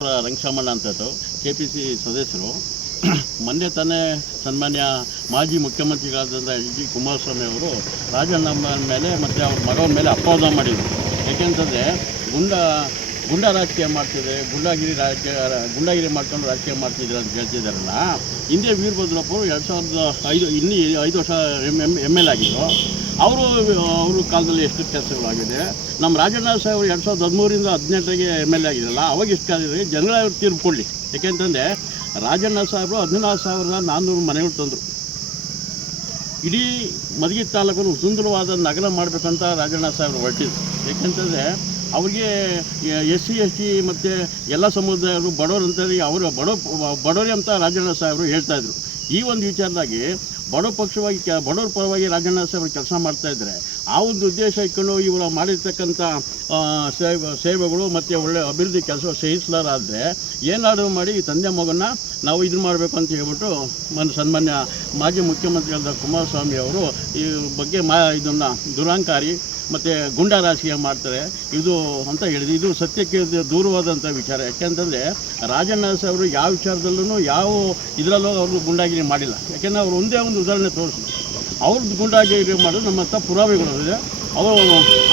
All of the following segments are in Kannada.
ರಂಗಶಾಮಣ್ಣ ಅಂತದ್ದು KPC ಸದಸ್ಯರು ಮೊನ್ನೆ ತಾನೇ ಸನ್ಮಾನ್ಯ ಮಾಜಿ ಮುಖ್ಯಮಂತ್ರಿಗಳಾದಂಥ H.D. ಕುಮಾರಸ್ವಾಮಿ ಅವರು ರಾಜಣ್ಣ ಮೇಲೆ ಮತ್ತು ಅವ್ರ ಮಗನ ಮೇಲೆ ಅಪವಾದ ಮಾಡಿದರು. ಯಾಕೆಂತಂದರೆ ಗುಂಡ ರಾಜಕೀಯ ಮಾಡ್ತಿದೆ, ಗುಂಡಾಗಿರಿ ಮಾಡ್ಕೊಂಡು ರಾಜಕೀಯ ಮಾಡ್ತಿದ್ದಾರೆ ಅಂತ ಹೇಳ್ತಿದ್ದಾರಲ್ಲ. ಹಿಂದೆ ವೀರಭದ್ರಪ್ಪ 5 ವರ್ಷ ML ಆಗಿದ್ದರು. ಅವರು ಕಾಲದಲ್ಲಿ ಎಷ್ಟು ಕೆಲಸಗಳಾಗಿದೆ. ನಮ್ಮ ರಾಜಣ್ಣ ಸಾಹೇಬರು 2013ರಿಂದ 2018ಗೆ ML ಆಗಿರಲ್ಲ. ಅವಾಗ ಎಷ್ಟು ಕಾಲಿದೆ ಜನಗಳ ತೀರ್ಪು ಕೊಡಲಿ. ಯಾಕೆಂತಂದರೆ ರಾಜಣ್ಣ ಸಾಹೇಬರು 14,400 ಮನೆಗಳು ತಂದರು. ಇಡೀ ಮಧುಗಿರಿ ತಾಲೂಕನ್ನು ಸುಂದರವಾದ ನಗರ ಮಾಡಬೇಕಂತ ರಾಜಣ್ಣ ಸಾಹೇಬರು ಹೊರಟಿದ್ರು. ಯಾಕೆಂತಂದರೆ ಅವ್ರಿಗೆ SC ST ಮತ್ತು ಎಲ್ಲ ಸಮುದಾಯರು ಬಡವರು ಅಂತೇಳಿ ಅವರು ಬಡವರೇ ಅಂತ ರಾಜಣ್ಣ ಸಾಹೇಬರು ಹೇಳ್ತಾಯಿದ್ರು. ಈ ಒಂದು ವಿಚಾರದಾಗಿ ಬಡವರ ಪರವಾಗಿ ರಾಜಣ್ಣ ಸಾಹೇಬರು ಕೆಲಸ ಮಾಡ್ತಾಯಿದ್ದಾರೆ. ಆ ಒಂದು ಉದ್ದೇಶ ಇಟ್ಕೊಂಡು ಇವರು ಮಾಡಿರ್ತಕ್ಕಂಥ ಸೇವೆಗಳು ಮತ್ತು ಒಳ್ಳೆಯ ಅಭಿವೃದ್ಧಿ ಕೆಲಸ ಸಹಿಸಲಾರಾದರೆ ಏನಾದರೂ ಮಾಡಿ ತಂದೆ ಮಗನ ನಾವು ಇದು ಮಾಡಬೇಕು ಅಂತ ಹೇಳ್ಬಿಟ್ಟು ಸನ್ಮಾನ್ಯ ಮಾಜಿ ಮುಖ್ಯಮಂತ್ರಿಗಳಾದ ಕುಮಾರಸ್ವಾಮಿ ಅವರು ಈ ಬಗ್ಗೆ ಇದನ್ನು ದುರಾಂಕಾರಿ ಮತ್ತು ಗುಂಡಾ ರಾಜಕೀಯ ಮಾಡ್ತಾರೆ ಇದು ಅಂತ ಹೇಳಿದ್ರು. ಇದು ಸತ್ಯಕ್ಕೆ ದೂರವಾದಂಥ ವಿಚಾರ. ಯಾಕೆಂತಂದರೆ ರಾಜಣ್ಣ ಸಾಹೇಬರು ಯಾವ ವಿಚಾರದಲ್ಲೂ ಯಾವ ಇದರಲ್ಲೂ ಅವರು ಗುಂಡಾಗಿರಿ ಮಾಡಿಲ್ಲ. ಯಾಕೆಂದರೆ ಅವರು ಒಂದೇ ಒಂದು ಉದಾಹರಣೆ ತೋರಿಸಿದ್ರು. ಅವ್ರದ್ದು ಗುಂಡಾಗಿರಿ ಮಾಡೋದು ನಮ್ಮ ಹತ್ರ ಪುರಾವೆಗಳಿದೆ. ಅವರು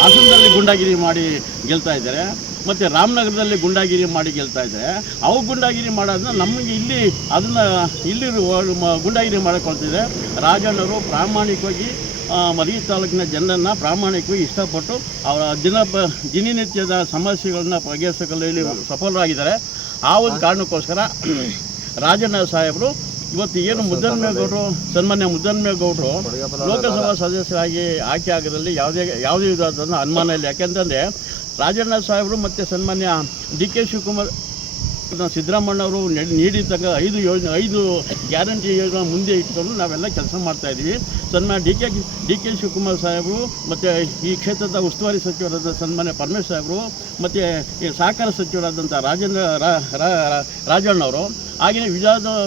ಹಾಸನದಲ್ಲಿ ಗುಂಡಾಗಿರಿ ಮಾಡಿ ಗೆಲ್ತಾ ಇದ್ದಾರೆ, ಮತ್ತು ರಾಮನಗರದಲ್ಲಿ ಗುಂಡಾಗಿರಿ ಮಾಡಿ ಗೆಲ್ತಾ ಇದ್ದಾರೆ. ಅವು ಗುಂಡಾಗಿರಿ ಮಾಡೋದನ್ನ ನಮಗೆ ಇಲ್ಲಿ ಗುಂಡಾಗಿರಿ ಮಾಡೋಕ್ಕೊಳ್ತಿದೆ. ರಾಜಣ್ಣವರು ಪ್ರಾಮಾಣಿಕವಾಗಿ ಮಧುಗಿರಿ ತಾಲೂಕಿನ ಜನರನ್ನು ಪ್ರಾಮಾಣಿಕವಾಗಿ ಇಷ್ಟಪಟ್ಟು ಅವರ ದಿನನಿತ್ಯದ ಸಮಸ್ಯೆಗಳನ್ನ ಬಗೆಹರಿಸಲು ಸಫಲರಾಗಿದ್ದಾರೆ. ಆ ಒಂದು ಕಾರಣಕ್ಕೋಸ್ಕರ ರಾಜಣ್ಣ ಸಾಹೇಬರು ಇವತ್ತು ಏನು ಸನ್ಮಾನ್ಯ ಮುದ್ದನ್ಮೇಗೌಡರು ಲೋಕಸಭಾ ಸದಸ್ಯರಾಗಿ ಆಯ್ಕೆ ಆಗೋದ್ರಲ್ಲಿ ಯಾವುದೇ ವಿಧವಾದ ಅನುಮಾನ ಇಲ್ಲ. ಯಾಕೆಂತಂದರೆ ರಾಜಣ್ಣ ಸಾಹೇಬರು ಮತ್ತು ಸನ್ಮಾನ್ಯ DK ಶಿವಕುಮಾರ್ ಸಿದ್ದರಾಮಣ್ಣವರು ನೀಡಿರ್ತಕ್ಕ 5 ಗ್ಯಾರಂಟಿ ಯೋಜನೆ ಮುಂದೆ ಇಟ್ಕೊಂಡು ನಾವೆಲ್ಲ ಕೆಲಸ ಮಾಡ್ತಾಯಿದ್ದೀವಿ. ಸನ್ಮಾನ್ಯ DK ಶಿವಕುಮಾರ್ ಸಾಹೇಬರು ಮತ್ತು ಈ ಕ್ಷೇತ್ರದ ಉಸ್ತುವಾರಿ ಸಚಿವರಾದ ಸನ್ಮಾನ್ಯ ಪರಮೇಶ್ ಸಾಹೇಬರು ಮತ್ತು ಈ ಸಹಕಾರ ಸಚಿವರಾದಂಥ ರಾಜಣ್ಣವರು, ಹಾಗೆಯೇ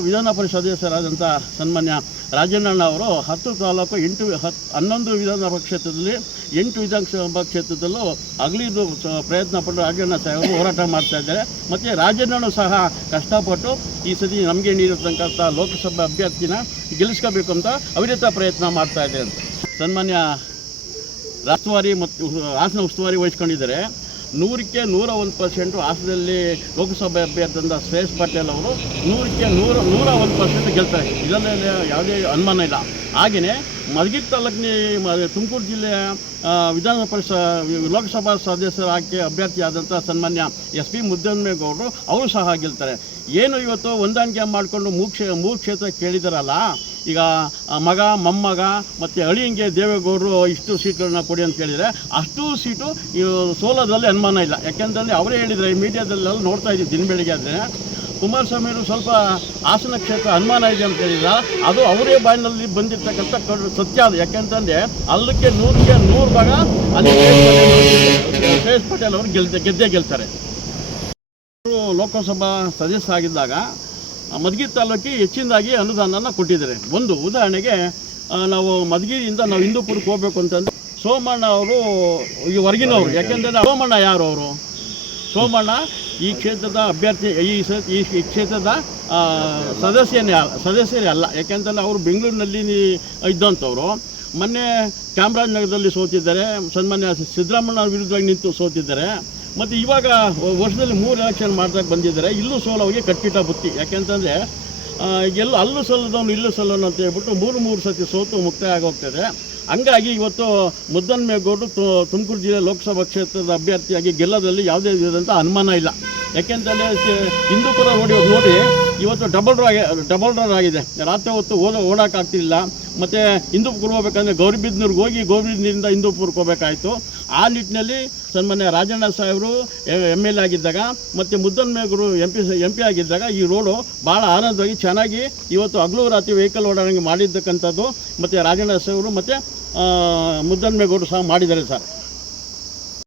ವಿಧಾನ ಪರಿಷತ್ ಸದಸ್ಯರಾದಂಥ ಸನ್ಮಾನ್ಯ ರಾಜಣ್ಣ ಅವರು 10 ತಾಲೂಕು 11 ವಿಧಾನಸಭಾ ಕ್ಷೇತ್ರದಲ್ಲಿ 8 ವಿಧಾನಸಭಾ ಕ್ಷೇತ್ರದಲ್ಲೂ ಹಗಲಿದ್ದು ಪ್ರಯತ್ನ ಪಟ್ಟು ರಾಜಣ್ಣ ಸಾಹೇಬರು ಹೋರಾಟ ಮಾಡ್ತಾಯಿದ್ದಾರೆ. ಮತ್ತು ರಾಜಣ್ಣನು ಸಹ ಕಷ್ಟಪಟ್ಟು ಈ ಸತಿ ನಮಗೆ ನೀಡಿರ್ತಕ್ಕಂಥ ಲೋಕಸಭಾ ಅಭ್ಯರ್ಥಿನ ಗೆಲ್ಲಿಸ್ಕೋಬೇಕು ಅಂತ ಅವಿರತ ಪ್ರಯತ್ನ ಮಾಡ್ತಾಯಿದೆ ಅಂತ ಸನ್ಮಾನ್ಯ ಉಸ್ತುವಾರಿ ಮತ್ತು ಹಾಸನ ಉಸ್ತುವಾರಿ ವಹಿಸ್ಕೊಂಡಿದ್ದಾರೆ. 100ಕ್ಕೆ 101% ಹಾಸನದಲ್ಲಿ ಲೋಕಸಭೆ ಅಭ್ಯರ್ಥಿ ಶ್ರೇಯಸ್ ಪಾಟೀಲ್ ಅವರು 100ಕ್ಕೆ 101% ಗೆಲ್ತಾರೆ. ಇದರಲ್ಲಿ ಯಾವುದೇ ಅನುಮಾನ ಇಲ್ಲ. ಹಾಗೆಯೇ ಮಧುಗಿರಿ ತಾಲೂಕಿನ ತುಮಕೂರು ಜಿಲ್ಲೆಯ ವಿಧಾನ ಪರಿಷತ್ ಲೋಕಸಭಾ ಸದಸ್ಯರಾಗಿ ಅಭ್ಯರ್ಥಿಯಾದಂಥ ಸನ್ಮಾನ್ಯ SP ಮುದ್ದನ್ಮೇಗೌಡರು ಅವರು ಸಹ ಗೆಲ್ತಾರೆ. ಏನು ಇವತ್ತು ಹೊಂದಾಣಿಕೆ ಮಾಡಿಕೊಂಡು ಮೂರು ಕ್ಷೇತ್ರ ಕೇಳಿದಾರಲ್ಲ, ಈಗ ಮಗ ಮೊಮ್ಮಗ ಮತ್ತು ಅಳಿಯಂಗೆ ದೇವೇಗೌಡರು ಇಷ್ಟು ಸೀಟುಗಳನ್ನ ಕೊಡಿ ಅಂತ ಕೇಳಿದರೆ ಅಷ್ಟು ಸೀಟು ಸೋಲೋದ್ರಲ್ಲಿ ಅನುಮಾನ ಇಲ್ಲ. ಯಾಕೆಂತಂದರೆ ಅವರೇ ಹೇಳಿದರೆ ಮೀಡಿಯಾದಲ್ಲೆಲ್ಲ ನೋಡ್ತಾ ಇದ್ದೀವಿ ದಿನ ಬೆಳಿಗ್ಗೆ. ಆದರೆ ಕುಮಾರಸ್ವಾಮಿಯವರು ಸ್ವಲ್ಪ ಹಾಸನ ಕ್ಷೇತ್ರ ಅನುಮಾನ ಇದೆ ಅಂತ ಹೇಳಿದ್ರೆ ಅದು ಅವರೇ ಬಾಯಿನಲ್ಲಿ ಬಂದಿರ್ತಕ್ಕಂಥ ಸತ್ಯ ಅದು. ಯಾಕೆಂತಂದರೆ ಅಲ್ಲಕ್ಕೆ 100ಕ್ಕೆ 100 ಭಾಗ ಅಲ್ಲಿ ಶ್ರೇಯಸ್ ಪಟೇಲ್ ಅವರು ಗೆದ್ದೇ ಗೆಲ್ತಾರೆ. ಲೋಕಸಭಾ ಸದಸ್ಯರಾಗಿದ್ದಾಗ ಮಧುಗಿರಿ ತಾಲೂಕಿಗೆ ಹೆಚ್ಚಿನದಾಗಿ ಅನುದಾನನ ಕೊಟ್ಟಿದ್ದಾರೆ. ಒಂದು ಉದಾಹರಣೆಗೆ ನಾವು ಮಧುಗಿರಿಯಿಂದ ನಾವು ಹಿಂದೂಪುರಕ್ಕೆ ಹೋಗಬೇಕು ಅಂತಂದರೆ ಸೋಮಣ್ಣ ಅವರು ಈ ಹೊರಗಿನವರು. ಯಾಕೆಂದರೆ ಸೋಮಣ್ಣ ಯಾರು? ಅವರು ಸೋಮಣ್ಣ ಈ ಕ್ಷೇತ್ರದ ಅಭ್ಯರ್ಥಿ, ಈ ಕ್ಷೇತ್ರದ ಸದಸ್ಯರೇ ಅಲ್ಲ. ಯಾಕೆಂತಂದರೆ ಅವರು ಬೆಂಗಳೂರಿನಲ್ಲಿ ಇದ್ದಂಥವ್ರು. ಮೊನ್ನೆ ಚಾಮರಾಜನಗರದಲ್ಲಿ ಸೋತಿದ್ದಾರೆ, ಸನ್ಮಾನ್ಯ ಸಿದ್ದರಾಮಣ್ಣ ವಿರುದ್ಧವಾಗಿ ನಿಂತು ಸೋತಿದ್ದಾರೆ. ಮತ್ತು ಇವಾಗ ವರ್ಷದಲ್ಲಿ 3 ಎಲೆಕ್ಷನ್ ಮಾಡ್ದಾಗ ಬಂದಿದ್ದಾರೆ. ಇಲ್ಲೂ ಸೋಲೋರಿಗೆ ಕಟ್ಟಿಟ್ಟ ಬುತ್ತಿ. ಯಾಕೆಂತಂದರೆ ಅಲ್ಲೂ ಸೋಲೋದವನು ಇಲ್ಲೂ ಸೋಲೋನು ಅಂತ ಹೇಳ್ಬಿಟ್ಟು 3 ಸತಿ ಸೋತು ಮುಕ್ತಾಯ ಆಗೋಗ್ತದೆ. ಹಂಗಾಗಿ ಇವತ್ತು ಮುದ್ದನ್ಮೇಗೌಡರು ತುಮಕೂರು ಜಿಲ್ಲೆ ಲೋಕಸಭಾ ಕ್ಷೇತ್ರದ ಅಭ್ಯರ್ಥಿಯಾಗಿ ಗೆಲ್ಲೋದ್ರಲ್ಲಿ ಯಾವುದೇ ವಿಧದಂಥ ಅನುಮಾನ ಇಲ್ಲ. ಯಾಕೆಂತಂದರೆ ಹಿಂದೂಪುರ ನೋಡಿ ಇವತ್ತು ಡಬಲ್ ಡ್ರಾರ್ ಆಗಿದೆ. ರಾತ್ರಿ ಹೊತ್ತು ಓಡೋಕ್ಕಾಗ್ತಿಲ್ಲ. ಮತ್ತು ಹಿಂದೂಪುರ ಹೋಗ್ಬೇಕಂದ್ರೆ ಗೌರಿಬಿದನೂರಿಗೆ ಹೋಗಿ ಗೌರಿಬಿದನೂರಿಂದ ಹಿಂದೂಪುರಕ್ಕೆ ಹೋಗಬೇಕಾಯಿತು. ಆ ನಿಟ್ಟಿನಲ್ಲಿ ಸನ್ಮಾನ್ಯ ರಾಜಣ್ಣ ಸಾಹೇಬರು ML ಆಗಿದ್ದಾಗ ಮತ್ತು ಮುದ್ದನ್ಮೇಗೌಡರು MP ಆಗಿದ್ದಾಗ ಈ ರೋಡು ಭಾಳ ಆನಂದವಾಗಿ ಚೆನ್ನಾಗಿ ಇವತ್ತು ಹಗಲು ರಾತ್ರಿ ವೆಹಿಕಲ್ ಓಡಾಡೋಂಗೆ ಮಾಡಿರ್ತಕ್ಕಂಥದ್ದು ಮತ್ತು ರಾಜಣ್ಣ ಸಾಹೇಬರು ಮತ್ತು ಮುದ್ದನ್ಮೇಗೌಡರು ಸಹ ಮಾಡಿದ್ದಾರೆ ಸರ್.